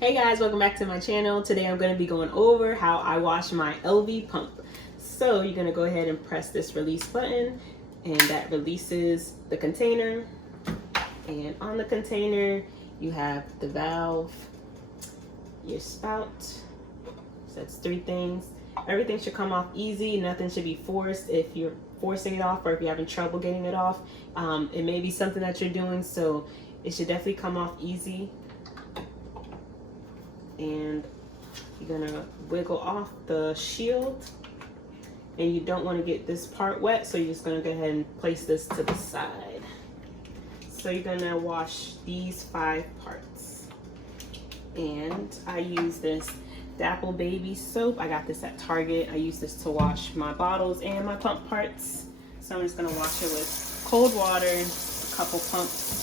Hey guys, welcome back to my channel. Today I'm going to be going over how I wash my Elvie pump. So you're going to go ahead and press this release button, and that releases the container. And on the container you have the valve, your spout. So that's three things. Everything should come off easy. Nothing should be forced. If you're forcing it off or if you're having trouble getting it off, it may be something that you're doing, so it should definitely come off easy. And you're gonna wiggle off the shield, and you don't want to get this part wet, so you're just gonna go ahead and place this to the side. So you're gonna wash these 5 parts, and I use this Dapple Baby soap. I got this at Target. I use this to wash my bottles and my pump parts. So I'm just gonna wash it with cold water, a couple pumps,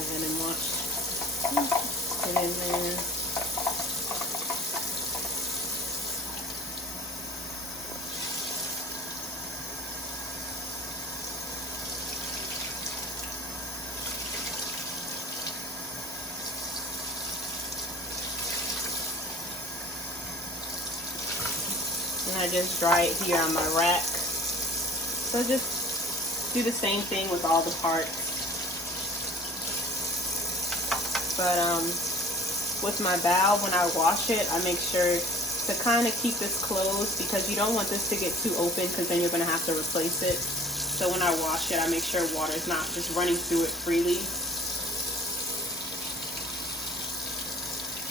and then wash. Put it in there. And I just dry it here on my rack. So just do the same thing with all the parts. But with my valve, when I wash it, I make sure to kind of keep this closed because you don't want this to get too open, because then you're going to have to replace it. So when I wash it, I make sure water is not just running through it freely.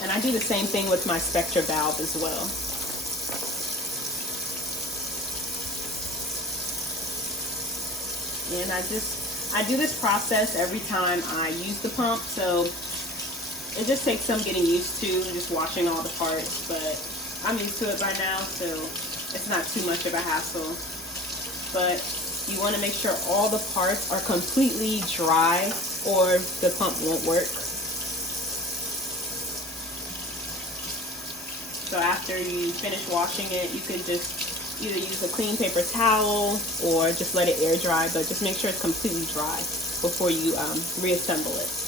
And I do the same thing with my Spectra valve as well. And I do this process every time I use the pump, so it just takes some getting used to, just washing all the parts, but I'm used to it by now, so it's not too much of a hassle. But you want to make sure all the parts are completely dry or the pump won't work. So after you finish washing it, you can just either use a clean paper towel or just let it air dry, but just make sure it's completely dry before you reassemble it.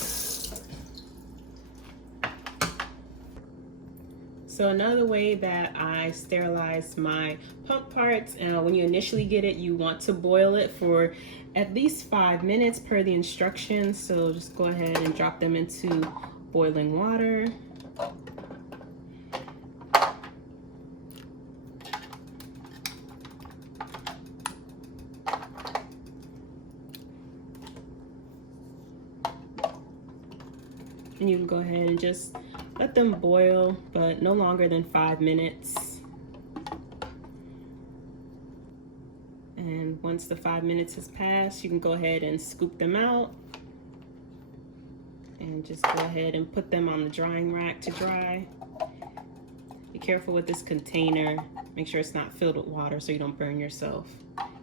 So another way that I sterilize my pump parts, when you initially get it, you want to boil it for at least 5 minutes per the instructions. So just go ahead and drop them into boiling water. And you can go ahead and just let them boil, but no longer than 5 minutes. And once the 5 minutes has passed, you can go ahead and scoop them out. And just go ahead and put them on the drying rack to dry. Be careful with this container. Make sure it's not filled with water so you don't burn yourself.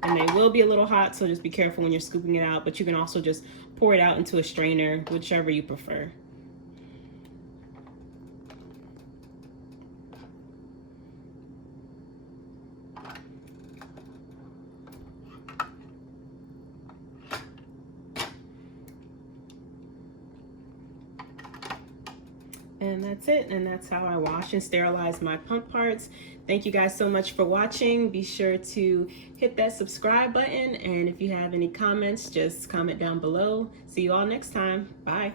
And they will be a little hot, so just be careful when you're scooping it out, but you can also just pour it out into a strainer, whichever you prefer. And that's it, and that's how I wash and sterilize my pump parts. Thank you guys so much for watching. Be sure to hit that subscribe button, and if you have any comments, just comment down below. See you all next time. Bye.